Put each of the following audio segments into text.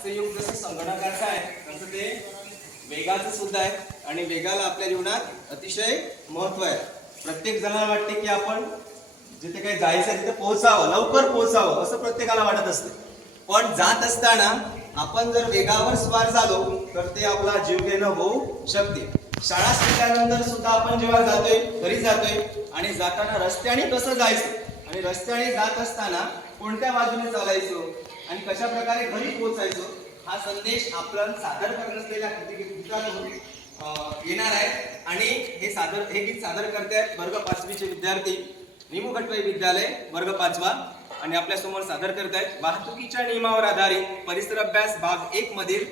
आजचं युग जसं संगणकाचं आहे तसं ते वेगाचं सुद्धा आहे आणि वेगाला आपल्या जीवनात अतिशय महत्त्व आहे. प्रत्येक जणाला वाटते की आपण जिथे काही जायचं आहे तिथे पोहोचावं लवकर पोहोचावं असं प्रत्येकाला वाटत असते. पण जात असताना आपण जर वेगावर स्वार झालो तर ते आपला जीव घेणं होऊ शकते. शाळा सुटल्यानंतर सुद्धा आपण जेव्हा जातोय घरी जातोय आणि जाताना रस्त्याने कसं जायचं आणि रस्त्याने जात असताना कोणत्या बाजूने चालायचो आणि कशा प्रकारे घरी पोहोचायचो हा संदेश आपण सादर करत असलेल्या गीतातून येणार आहे. आणि हे सादर हे गीत सादर करते आहेत वर्ग पाचवीचे विद्यार्थी निमुघटवाई विद्यालय वर्ग पाचवा. आणि आपल्यासमोर सादर करत आहेत वाहतुकीच्या नियमावर आधारित परिसर अभ्यास भाग एक मधील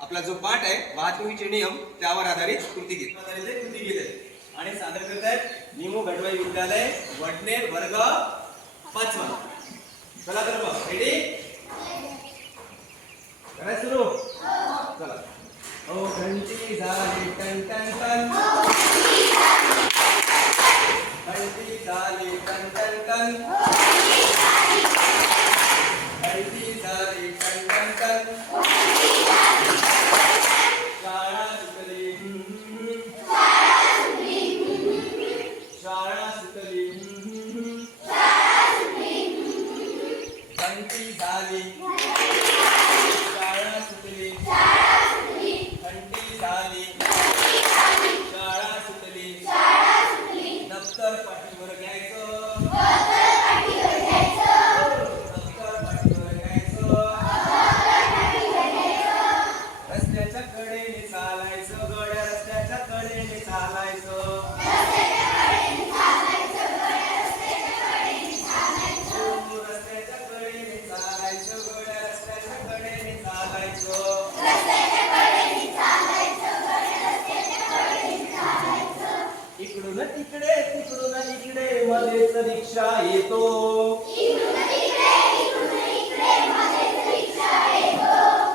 आपला जो पाठ आहे वाहतुकीचे नियम त्यावर आधारित कृती गीत. कृती गीत आहे. आणि सादर करत आहेत निमू गडवाई विद्यालय वडनेर वर्ग पाचवा. चला तर मग रेडी करायचं सुरू? चला. ओ घंटी झाली टन टन टन. घंटी झाली टन टन टन घंटी झाली टन टन टन शाळा सुटली हम्म, हम्म. शाळा सुटली हम्म, हम्म. घंटी झाली शाळा सुटली घंटी झाली शाळा सुटली दप्तर पाठीवर घ्यायचं दप्तर पाठीवर घ्यायचं रस्त्याच्या कडेने चालायचं गड्या रस्त्याच्या कडेने चालायचं हो, रस्त्याच्या कडेने चालायचं गड्या रस्त्याच्या कडेने चालायचं इकडून तिकडे तिकडून मध्येच रिक्षा येतो.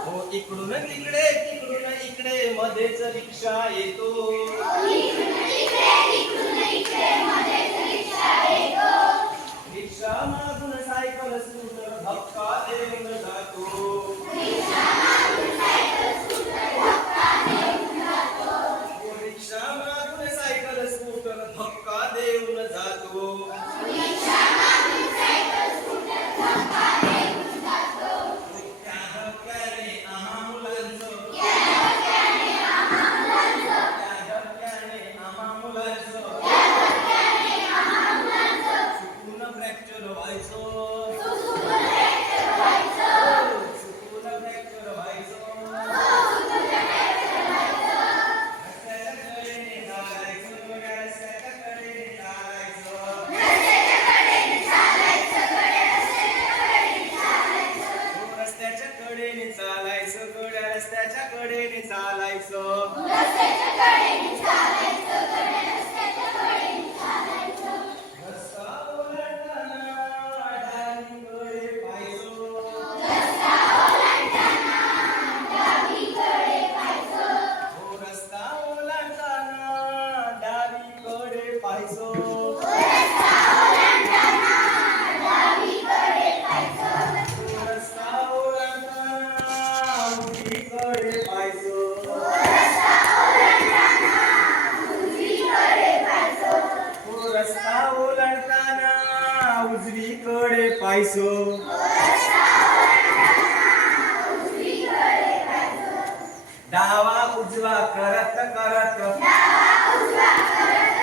हो इकडून तिकडे तिकडून इकडे मध्येच रिक्षा येतो. पाहायचो डावा उजवा करत करत डावा उजवा करत.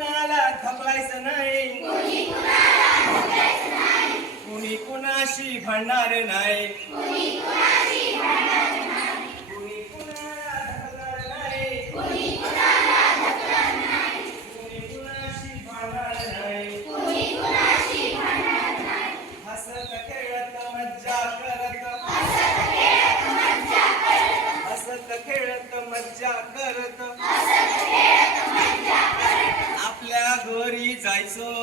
कुणाला थकवायचं नाही. कुणी कुणाशी भांडणार नाही. कुणी कुणाला नाही. कुणी कुणाशी भांडणार नाही. हसत खेळत मज्जा करत. हसत खेळत मज्जा करत. घरी जायचो आपल्या